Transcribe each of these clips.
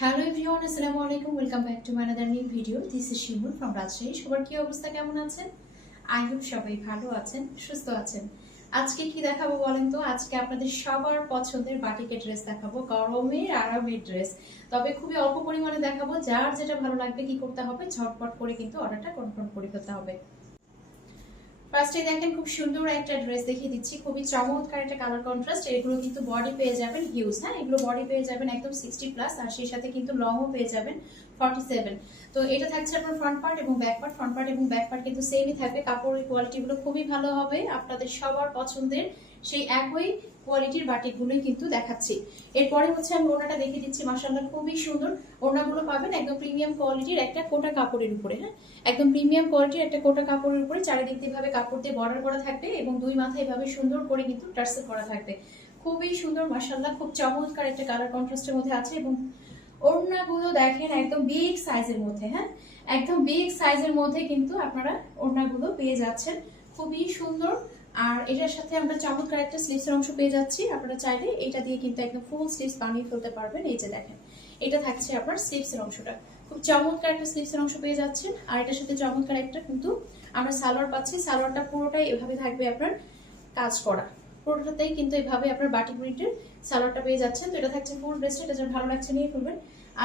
Hello everyone, আসসালামু আলাইকুম। Welcome back to my another new video. This is Shimul from Rajshahi. সবার কি অবস্থা, কেমন আছেন? আই হোপ সবাই ভালো আছেন, সুস্থ আছেন। আজকে কি দেখাবো বলেন তো? আজকে আপনাদের সবার পছন্দের বাটিকের ড্রেস দেখাবো, গরমের আরামের ড্রেস। তবে খুবই অল্প পরিমাণে দেখাবো। যার যেটা ভালো লাগবে কি করতে হবে, ঝটপট করে কিন্তু অর্ডারটা কনফার্ম করে ফেলতে হবে। ফার্স্টে দেখেন খুব সুন্দর একটা ড্রেস দেখিয়ে দিচ্ছি, খুবই চমৎকার একটা কালার কন্ট্রাস্ট। এগুলো কিন্তু বডি পেয়ে যাবেন হিউজ, হ্যাঁ এগুলো বডি পেয়ে যাবেন একদম 60+, আর সেই সাথে কিন্তু লংও পেয়ে যাবেন 47। তো এটা থাকছে আপনার ফ্রন্ট পার্ট এবং ব্যাক পার্ট। ফ্রন্ট পার্ট এবং ব্যাক পার্ট কিন্তু সেমই থাকবে। কাপড়ের কোয়ালিটিগুলো খুবই ভালো হবে, আপনাদের সবার পছন্দের সেই একই কোয়ালিটির বাটিকগুলোই কিন্তু দেখাচ্ছি। এরপরে হচ্ছে আমি ওড়নাটা দেখিয়ে দিচ্ছি, মাশাআল্লাহ খুবই সুন্দর। ওড়নাগুলো পাবেন একদম প্রিমিয়াম কোয়ালিটির একটা কোটা কাপড়ের উপরে, হ্যাঁ একদম প্রিমিয়াম কোয়ালিটির একটা কোটা কাপড়ের উপরে চারিদিক দিয়ে ভাবে কাপড় দিয়ে বর্ডার করা থাকবে এবং দুই মাথায় এভাবে সুন্দর করে কিন্তু টার্সেল করা থাকবে। খুবই সুন্দর মাশাআল্লাহ, খুব চমৎকার একটা কালার কন্ট্রাস্টের মধ্যে আছে। এবং ওড়নাগুলো দেখেন একদম বিগ সাইজের মধ্যে, হ্যাঁ একদম বিগ সাইজের মধ্যে কিন্তু আপনারা ওড়নাগুলো পেয়ে যাচ্ছেন, খুবই সুন্দর। আর এটার সাথে আমরা চমৎকার একটা স্লিভসের অংশ পেয়ে যাচ্ছি। আপনারা চাইলে এটা দিয়ে কিন্তু একদম ফুল স্লিভস বানিয়ে ফেলতে পারবেন। এই যে দেখেন, এটা থাকছে আপনার স্লিভসের অংশটা, খুব চমৎকার একটা স্লিভসের অংশ পেয়ে যাচ্ছেন। আর এটার সাথে চমৎকার একটা কিন্তু আমরা সালোয়ার পাচ্ছি। সালোয়ারটা পুরোটাই এভাবে থাকবে আপনার কাজ করা, পুরোটাতেই কিন্তু এভাবে আপনার বাটিক প্রিন্টের সালোয়ারটা পেয়ে যাচ্ছেন। তো এটা থাকছে ফুল ড্রেসটা, এটা যার ভালো লাগছে নিয়ে ফেলবেন।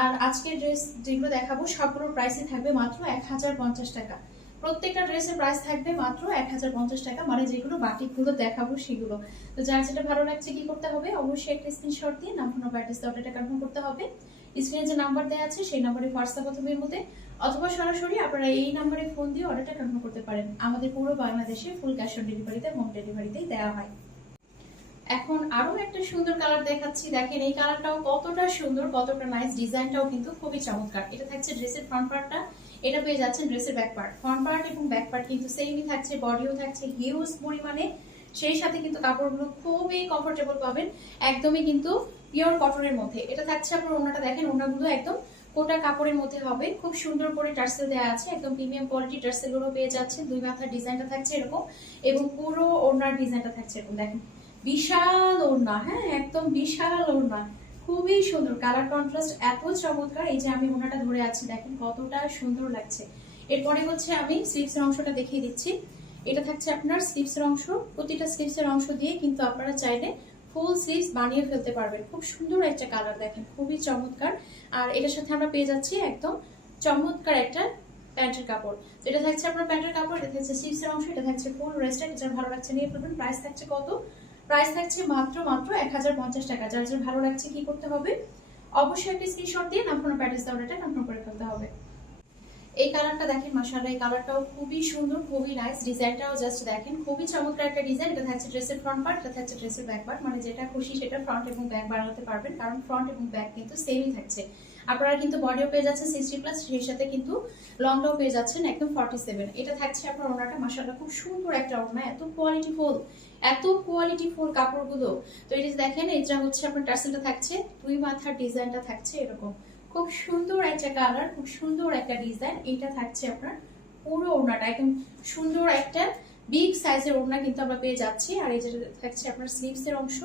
আর আজকের ড্রেস যেগুলো দেখাবো সবগুলোর প্রাইসে থাকবে মাত্র 1050 টাকা। প্রত্যেকটা ড্রেসের প্রাইস থাকবে মাত্র 1050 টাকা, মানে যেগুলো বাটিকগুলো দেখাবো সেগুলো। তো যার যেটা ভালো লাগছে কি করতে হবে, অবশ্যই একটা স্ক্রিনশট দিয়ে নাম ফোন নাম্বার অ্যাড্রেস অর্ডারটা কনফার্ম করতে হবে। স্ক্রিনে যে নাম্বার দেওয়া আছে সেই নাম্বারে হোয়াটসঅ্যাপ অথবা ইমোতে অথবা সরাসরি আপনারা এই নাম্বারে ফোন দিয়ে অর্ডারটা কনফার্ম করতে পারেন। আমাদের পুরো বাংলাদেশে ফুল ক্যাশ অন ডেলিভারিতে, হোম ডেলিভারিতেই দেওয়া হয়। এখন আরো একটা সুন্দর কালার দেখাচ্ছি, দেখেন এই কালারটাও কতটা সুন্দর, কতটা নাইস। ডিজাইনটাও কিন্তু খুবই চমৎকার। এটা থাকছে ড্রেসের ফ্রন্ট পার্টটা, এটা পেয়ে যাচ্ছেন ড্রেসের ব্যাক পার্ট। ফ্রন্ট পার্ট এবং ব্যাক পার্ট কিন্তু সেমই থাকছে, বডিও থাকছে হিউজ পরিমাণে। সেই সাথে কিন্তু কাপড়গুলো খুবই কমফোর্টেবল পাবেন, একদমই কিন্তু পিওর কটনের মধ্যে। এটা থাকছে আপনার ওড়নাটা, দেখেন ওড়নাগুলো একদম কোটা কাপড়ের মধ্যে হবে, খুব সুন্দর করে টার্সেল দেওয়া আছে, একদম প্রিমিয়াম কোয়ালিটি টার্সেল গুলো পেয়ে যাচ্ছেন। দুই মাথার ডিজাইনটা থাকছে এরকম এবং পুরো ওড়নার ডিজাইনটা থাকছে এরকম। দেখেন বিশাল ওড়না, হ্যাঁ একদম বিশাল ওড়না, খুবই সুন্দর কালার কন্ট্রাস্ট, এত চমৎকার। এই যে আমি ওড়নাটা ধরে আছি, দেখেন কতটা সুন্দর লাগছে। এরপরে হচ্ছে আমি স্লিভসের অংশটা দেখিয়ে দিচ্ছি। এটা থাকছে আপনার স্লিভসের অংশ। প্রতিটা স্লিভসের অংশ দিয়ে কিন্তু আপনারা চাইলে ফুল স্লিভস বানিয়ে ফেলতে পারবেন। খুব সুন্দর একটা কালার, দেখেন খুবই চমৎকার। আর এটার সাথে আমরা পেয়ে যাচ্ছি একদম চমৎকার একটা প্যান্টের কাপড়। এটা থাকছে আপনার প্যান্টের কাপড়, এটা থাকছে স্লিভসের অংশ, এটা থাকছে ফুল রেস্টার। এটা ভালো লাগছে নিয়ে ফেলবেন। প্রাইস থাকছে কত? প্রাইস থাকছে মাত্র 1050 টাকা। যার যার ভালো লাগছে কি করতে হবে, অবশ্যই একটা স্ক্রিনশট দিয়ে নাম ফোন অ্যাড্রেস অর্ডারটা কনফার্ম করে ফেলতে হবে। এই কালারটা দেখেন মাশাআল্লাহ, এই কালারটাও খুবই সুন্দর, খুবই নাইস। ডিজাইনটাও জাস্ট দেখেন, খুবই চমৎকার একটা ডিজাইন। এটা থাকছে ড্রেসের ফ্রন্ট পার্ট, এটা থাকছে ড্রেসের ব্যাক পার্ট, মানে যেটা খুশি সেটা ফ্রন্ট এবং ব্যাক বানাতে পারবেন, কারণ ফ্রন্ট এবং ব্যাক কিন্তু সেমই থাকছে। আপনারা কিন্তু বডিও পেয়ে যাচ্ছেন 60+, সেই সাথে কিন্তু লংটাও পেয়ে যাচ্ছেন একদম 47। এটা থাকছে আপনার ওড়নাটা, মাশাআল্লাহ খুব সুন্দর একটা ওড়না, এত কোয়ালিটিফুল, এত কোয়ালিটিফুল কাপড়গুলো। তো এটা দেখেন, এটা হচ্ছে আপনার টার্সেলটা থাকছে, দুই মাথার ডিজাইনটা থাকছে এরকম, খুব সুন্দর একটা কালার, খুব সুন্দর একটা ডিজাইন। এটা থাকছে আপনার পুরো ওড়নাটা, একদম সুন্দর একটা বিগ সাইজের ওড়না কিন্তু আমরা পেয়ে যাচ্ছি। আর এই যেটা থাকছে আপনার স্লিভসের অংশ,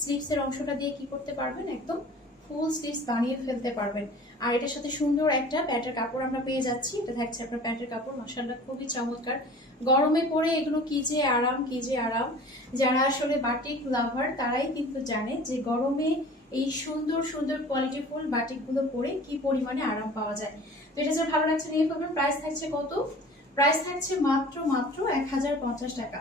স্লিভসের অংশটা দিয়ে কি করতে পারবেন, একদম ফুল স্লিভস বানিয়ে ফেলতে পারবেন। আর এটার সাথে সুন্দর একটা প্যান্টের কাপড় আমরা পেয়ে যাচ্ছি। এটা থাকছে আপনার প্যান্টের কাপড়, মাশাআল্লাহ খুবই চমৎকার। গরমে পরে এগুলো কি যে আরাম, কি যে আরাম। যারা আসলে বাটিক লাভার তারাই কিন্তু জানে যে গরমে এই সুন্দর সুন্দর কোয়ালিটিফুল বাটিক গুলো পরে কি পরিমাণে আরাম পাওয়া যায়। তো এটা যে ভালো লাগছে নিয়ে ফেলবেন। প্রাইস থাকছে কত? প্রাইস থাকছে মাত্র 1050 টাকা।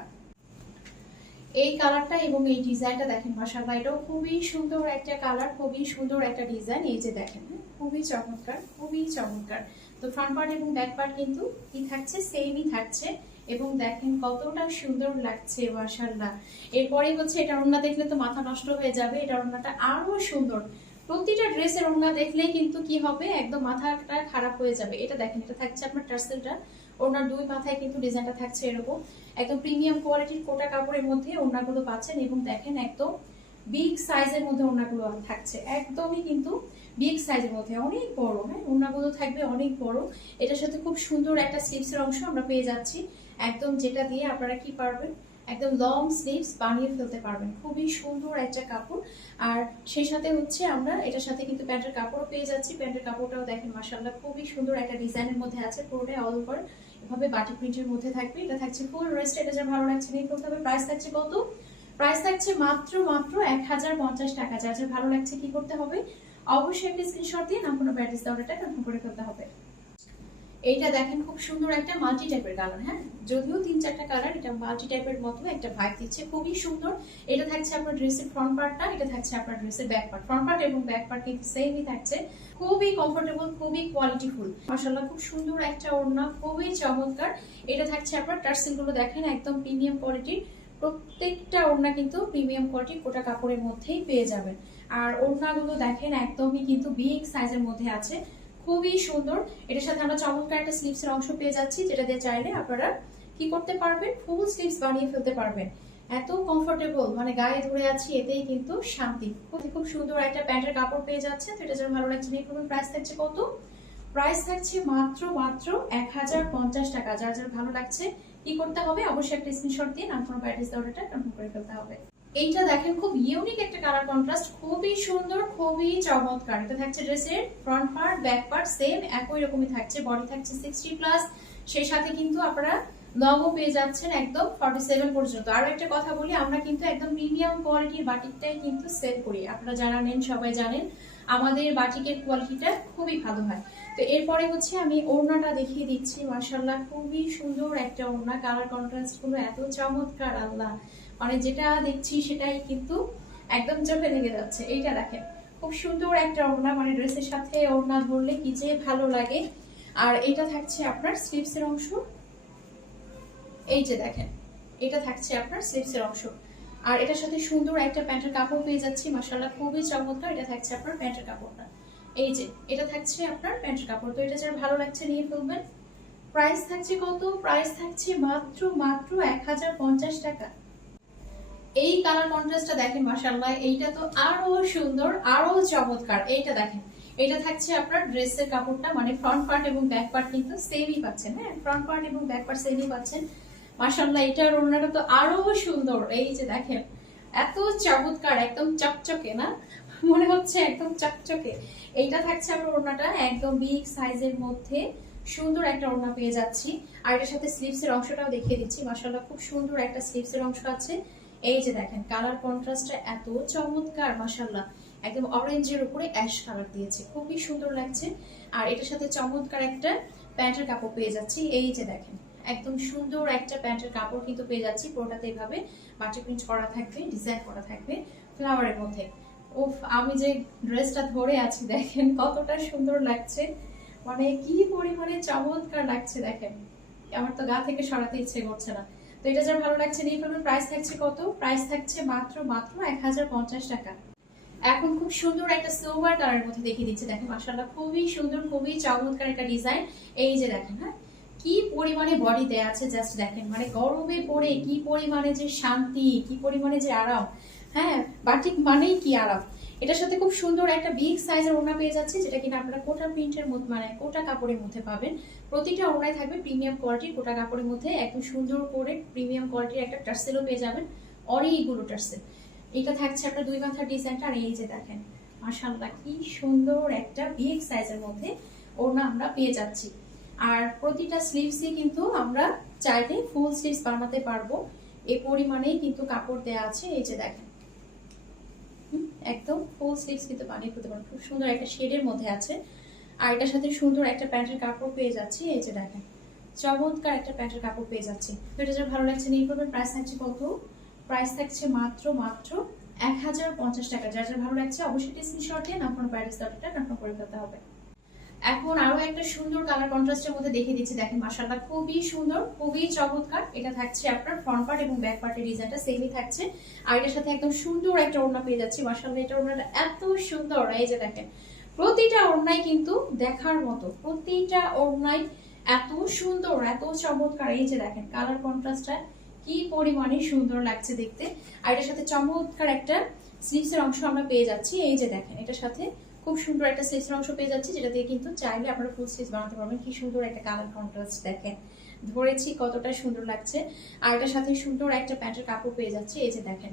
এই কালারটা এবং এই ডিজাইনটা দেখেন মাশাআল্লাহ, এটাও খুবই সুন্দর একটা কালার, খুবই সুন্দর একটা ডিজাইন। এই যে দেখেন খুবই চমৎকার, খুবই চমৎকার। তো ফ্রন্ট পার্ট এবং ব্যাক পার্ট কিন্তু কি থাকছে, সেমই থাকছে। এবং দেখেন কতটা সুন্দর লাগছে মাশাআল্লাহ। এরপরে হচ্ছে এটা ওড়না দেখলে তো মাথা নষ্ট হয়ে যাবে, এটা ওড়নাটা আরো সুন্দর। প্রতিটা ড্রেসের ওড়না দেখলেই কিন্তু কি হবে, একদম মাথাটা খারাপ হয়ে যাবে। এটা দেখেন, এটা থাকছে আপনার টার্সেলটা, ওড়নার দুই মাথায় কিন্তু ডিজাইনটা থাকছে এরকম, একদম প্রিমিয়াম কোয়ালিটির কোটা কাপড়ের মধ্যে ওড়নাগুলো পাচ্ছেন। এবং দেখেন একদম বিগ সাইজের মধ্যে ওড়নাগুলো থাকছে, একদমই কিন্তু বিগ সাইজের মধ্যে, অনেক বড়, হ্যাঁ ওড়নাগুলো থাকবে অনেক বড়। এটার সাথে খুব সুন্দর একটা স্লিভসের অংশ আমরা পেয়ে যাচ্ছি, একদম যেটা দিয়ে আপনারা কি পারবেন, একদম লং স্লিভস বানিয়ে ফেলতে পারবেন। খুবই সুন্দর একটা কাপড়। আর সেই সাথে হচ্ছে আমরা এটার সাথে কিন্তু প্যান্টের কাপড়ও পেয়ে যাচ্ছি। প্যান্টের কাপড়টাও দেখেন মাশাআল্লাহ খুবই সুন্দর একটা ডিজাইনের মধ্যে আছে, পুরোটাই অল ওভার এভাবে বাটিক প্রিন্টের মধ্যে থাকবে। এটা থাকছে ফুল রেস্ট, এটা যা ভালো লাগছে নিয়ে ফেলতে হবে। প্রাইস থাকছে কত? প্রাইস থাকছে মাত্র 1050 টাকা। যার যা ভালো লাগছে কি করতে হবে, অবশ্যই একটা স্ক্রিনশট দিয়ে নাম্বার অ্যাড্রেস অর্ডারটা কনফার্ম করে ফেলতে হবে। এইটা দেখেন খুব সুন্দর একটা মাল্টি টাইপের কালার, হ্যাঁ যদিও 3-4টা কালার, এটা মাল্টি টাইপের মতো একটা ভাইব দিচ্ছে, খুবই সুন্দর। এটা থাকছে আপনার ড্রেসের ফ্রন্ট পার্টটা, এটা থাকছে আপনার ড্রেসের ব্যাক পার্ট। ফ্রন্ট পার্ট এবং ব্যাক পার্ট কিন্তু সেমই থাকছে, খুবই কমফোর্টেবল, খুবই কোয়ালিটিফুল। মাশাআল্লাহ খুব সুন্দর একটা ওড়না, খুবই চমৎকার। এটা থাকছে আপনার টার্সেল গুলো দেখেন একদম প্রিমিয়াম কোয়ালিটির, প্রত্যেকটা ওড়না কিন্তু প্রিমিয়াম কোয়ালিটির কোটা কাপড়ের মধ্যেই পেয়ে যাবেন। আর ওড়নাগুলো দেখেন একদমই কিন্তু বিগ সাইজের মধ্যে আছে, খুবই সুন্দর। এটার সাথে আমরা চমৎকার একটা স্লিভস এর অংশ পেয়ে যাচ্ছি, যেটা দিয়ে চাইলে আপনারা কি করতে পারবেন, ফুল স্লিভস বানিয়ে ফেলতে পারবেন। এত কমফোর্টেবল, মানে গায়ে ধরে আছি এতেই কিন্তু শান্তি। খুব সুন্দর একটা প্যান্টের কাপড় পেয়ে যাচ্ছে, তো এটা যেন ভালো লাগছে নিয়ে ফেলবেন। প্রাইস থাকছে কত? প্রাইস থাকছে মাত্র 1050 টাকা। যার যার ভালো লাগছে কি করতে হবে, অবশ্যই একটা স্ক্রিনশট দিয়ে নাম ফোন অ্যাড্রেস অর্ডারটা কনফার্ম করে ফেলতে হবে। এইটা দেখেন খুব ইউনিক একটা কালার কন্ট্রাস্ট, খুবই সুন্দর, খুবই চমৎকার। এটা থাকছে ড্রেসের front part, back part same একই রকমই থাকছে, বডি থাকছে 60+, সেই সাথে কিন্তু আপনারা লংও পেয়ে যাচ্ছেন একদম 47 পর্যন্ত। আরো একটা কথা বলি, আমরা কিন্তু একদম প্রিমিয়াম কোয়ালিটির বাটিকটাই কিন্তু সেল করি, আপনারা যারা নেন সবাই জানেন আমাদের বাটিকের কোয়ালিটিটা খুবই ভালো হয়। তো এরপরে হচ্ছে আমি ওড়নাটা দেখিয়ে দিচ্ছি, মাশাআল্লাহ খুবই সুন্দর একটা ওড়না, কালার কন্ট্রাস্ট গুলো এত চমৎকার, আল্লাহ মানে যেটা দেখছি সেটাই কিন্তু একদম চোখে লেগে যাচ্ছে। এইটা দেখেন খুব সুন্দর একটা ওড়না, মানে ড্রেসের সাথে ওড়না ধরলে কি যে ভালো লাগে। আর এটা থাকছে আপনার স্লিভস এর অংশ, এই যে দেখেন এটা থাকছে আপনার স্লিভস এর অংশ। আর এটার সাথে সুন্দর একটা প্যান্টের কাপড় পেয়ে যাচ্ছি, মাশাআল্লাহ খুবই চমৎকার। এটা থাকছে আপনার প্যান্টের কাপড়টা, এই যে এটা থাকছে আপনার প্যান্টের কাপড়। তো এটা যার ভালো লাগছে নিয়ে ফেলবেন। প্রাইস থাকছে কত? প্রাইস থাকছে মাত্র 1050 টাকা। এই কালার কন্ট্রাস্টটা দেখেন মাশাআল্লাহ, এইটা তো আরো সুন্দর, আরো চমৎকার। এইটা দেখেন, এটা থাকছে আপনার ড্রেসের কাপড়টা, মানে ফ্রন্ট পার্ট এবং ব্যাক পার্ট কিন্তু সেমই পাচ্ছেন, হ্যাঁ ফ্রন্ট পার্ট এবং ব্যাক পার্ট সেমই পাচ্ছেন। মাশাআল্লাহ এটার ওড়নাটা তো আরো সুন্দর, এই যে দেখেন এত চমৎকার, একদম চকচকে না, মনে হচ্ছে একদম চকচকে। এইটা থাকছে আপনার ওড়নাটা একদম বিগ সাইজের মধ্যে, সুন্দর একটা ওড়না পেয়ে যাচ্ছি। আর এটার সাথে স্লিভস এর অংশটাও দেখিয়ে দিচ্ছি, মাশাআল্লাহ খুব সুন্দর একটা স্লিভস এর অংশ আছে। এই যে দেখেন কালার কন্ট্রাস্টটা এত চমৎকার, মাশাআল্লাহ একদম অরেঞ্জের উপরে অ্যাশ কালার দিয়েছে, খুবই সুন্দর লাগছে। আর এটার সাথে চমৎকার একটা প্যান্টের কাপড় পেয়ে যাচ্ছি, এই যে দেখেন একদম সুন্দর একটা প্যান্টের কাপড় কিন্তু পেয়ে যাচ্ছি, পুরোটাতে এইভাবে বাটি প্রিন্ট করা থাকবে, ডিজাইন করা থাকবে ফ্লাওয়ারের মধ্যে। উফ, আমি যে ড্রেসটা ধরে আছি দেখেন কতটা সুন্দর লাগছে, মানে কি পরিমাণে চমৎকার লাগছে দেখেন, আমার তো গা থেকে সরাতে ইচ্ছে করছে না। তো এটা যা ভালো লাগছে নিয়ে ফেলবেন। প্রাইস থাকছে কত? প্রাইস থাকছে মাত্র 1050 টাকা। এখন খুব সুন্দর একটা সিলভার কালারের মধ্যে দেখিয়ে দিচ্ছে, দেখেন মাশাআল্লাহ খুবই সুন্দর, খুবই চমৎকার একটা ডিজাইন। এই যে দেখেন, হ্যাঁ কি পরিমাণে বডি দেয়া আছে, জাস্ট দেখেন, মানে গরমে পড়ে কি পরিমাণে যে শান্তি, কি পরিমাণে যে আরাম, হ্যাঁ বাটিক মানেই কি আরাম। এটার সাথে খুব সুন্দর একটা বিগ সাইজের ওড়না পেয়ে যাচ্ছে, যেটা কিনা আপনারা কোটা প্রিন্টের মধ্যে, মানে কোটা কাপড়ের মধ্যে পাবেন। প্রতিটা ওড়নায় থাকবে প্রিমিয়াম কোয়ালিটির কোটা কাপড়ের মধ্যে একদম সুন্দর করে প্রিমিয়াম কোয়ালিটির একটা টার্সেলও পেয়ে যাবেন, অনেকগুলো টার্সেল। এটা থাকছে আপনার দুই মাথার ডিজাইনটা। আর এই যে দেখেন মাশাআল্লাহ কি সুন্দর একটা বিগ সাইজের মধ্যে ওড়না আমরা পেয়ে যাচ্ছি। আর প্রতিটা স্লিভসই কিন্তু আমরা চাইলে ফুল স্লিভস বানাতে পারবো, এই পরিমাণেই কিন্তু কাপড় দেয়া আছে। এই যে দেখেন একদম ফুল স্লিভস কিন্তু বানিয়ে ফেলতে পারবো, খুব সুন্দর একটা শেডের মধ্যে আছে। আর এটার সাথে সুন্দর একটা প্যান্টের কাপড় পেয়ে যাচ্ছি, এই যে দেখেন চমৎকার একটা প্যান্টের কাপড় পেয়ে যাচ্ছি। তো এটা যার ভালো লাগছে নিয়ে করবেন। প্রাইস থাকছে কত? প্রাইস থাকছে মাত্র 1050 টাকা। যার যার ভালো লাগছে অবশ্যই স্ক্রিনশট দিয়ে নাম ফোন প্যারেন্টস ডটটা কনফার্ম করে ফেলতে হবে। এখন আরো একটা সুন্দর কালার কন্ট্রাস্টের মধ্যে দেখিয়ে দিচ্ছি, দেখেন মাশাআল্লাহ খুবই সুন্দর, খুবই চমৎকার। এটা থাকছে আপনার ফ্রন্ট পার্ট এবং ব্যাক পার্টের ডিজাইনটা সেমই থাকছে। আর এটার সাথে একদম সুন্দর একটা ওড়না পেয়ে যাচ্ছি, মাশাআল্লাহ এটা ওড়নাটা এত সুন্দর। এই যে দেখেন প্রতিটা ওড়নায় কিন্তু দেখার মতো, প্রতিটা ওড়নায় এত সুন্দর, এত চমৎকার। এই যে দেখেন কালার কন্ট্রাস্টটা কি পরিমাণে সুন্দর লাগছে দেখতে। আর এটার সাথে চমৎকার একটা স্লিভস এর অংশ আমরা পেয়ে যাচ্ছি, এই যে দেখেন এটার সাথে খুব সুন্দর একটা স্লিভস এর অংশ পেয়ে যাচ্ছি, যেটা দিয়ে কিন্তু চাইলে আপনারা ফুল স্লিভস বানাতে পারবেন। কি সুন্দর একটা কালার কন্ট্রাস্ট দেখেন, ধরেছি কতটা সুন্দর লাগছে। আর এটার সাথে সুন্দর একটা প্যান্টের কাপড় পেয়ে যাচ্ছে। এই যে দেখেন,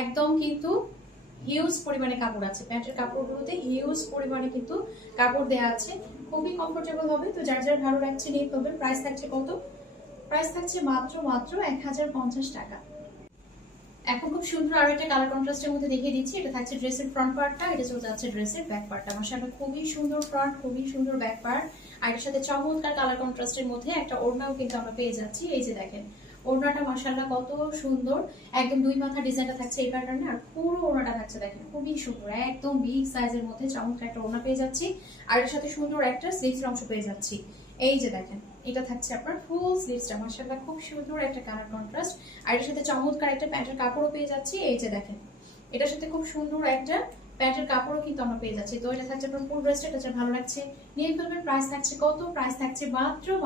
একদম কিন্তু হিউজ পরিমাণে কাপড় আছে, প্যান্টের কাপড়গুলোতে হিউজ পরিমাণে কিন্তু কাপড় দেওয়া আছে, খুবই কমফোর্টেবল হবে। তো যার যার ভালো লাগছে নিয়ে ফেলবেন। প্রাইস থাকছে কত? প্রাইস থাকছে মাত্র 1050 টাকা। এখন খুব সুন্দর আরো একটা কালার কন্ট্রাস্টের মধ্যে দেখিয়ে দিচ্ছি। এটা থাকছে ড্রেসের ফ্রন্ট পার্টটা, এটা চলে যাচ্ছে ড্রেসের ব্যাক পার্টটা। মাশাআল্লাহ খুবই সুন্দর ফ্রন্ট, খুবই সুন্দর ব্যাক পার্ট। আর এর সাথে চমৎকার কালার কন্ট্রাস্টের মধ্যে একটা ওড়নাও কিন্তু আমরা পেয়ে যাচ্ছি। এই যে দেখেন ওড়নাটা মাশাআল্লাহ কত সুন্দর, একদম দুই মাথা ডিজাইনটা থাকছে এই প্যাটার্নে। আর পুরো ওড়নাটা থাকছে দেখেন খুবই সুন্দর, একদম বিগ সাইজের মধ্যে চমৎকার একটা ওড়না পেয়ে যাচ্ছি। আর এর সাথে সুন্দর একটা স্লিভসের অংশ পেয়ে যাচ্ছি। এই যে দেখেন এটা থাকছে আপনার ফুল স্লিভসটা, মাশাআল্লাহ খুব সুন্দর একটা কালার কন্ট্রাস্ট। আর এর সাথে চমৎকার একটা প্যান্টের কাপড়ও পেয়ে যাচ্ছি। এই যে দেখেন এটার সাথে খুব সুন্দর একটা প্যান্টের কাপড়ও কিন্তু আমরা পেয়ে যাচ্ছি। তো এটা থাকছে আপনার ফুল ড্রেসটা, এটা ভালো লাগছে নিয়ে ফেলবেন। প্রাইস থাকছে কত? প্রাইস থাকছে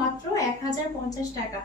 মাত্র 1050 টাকা।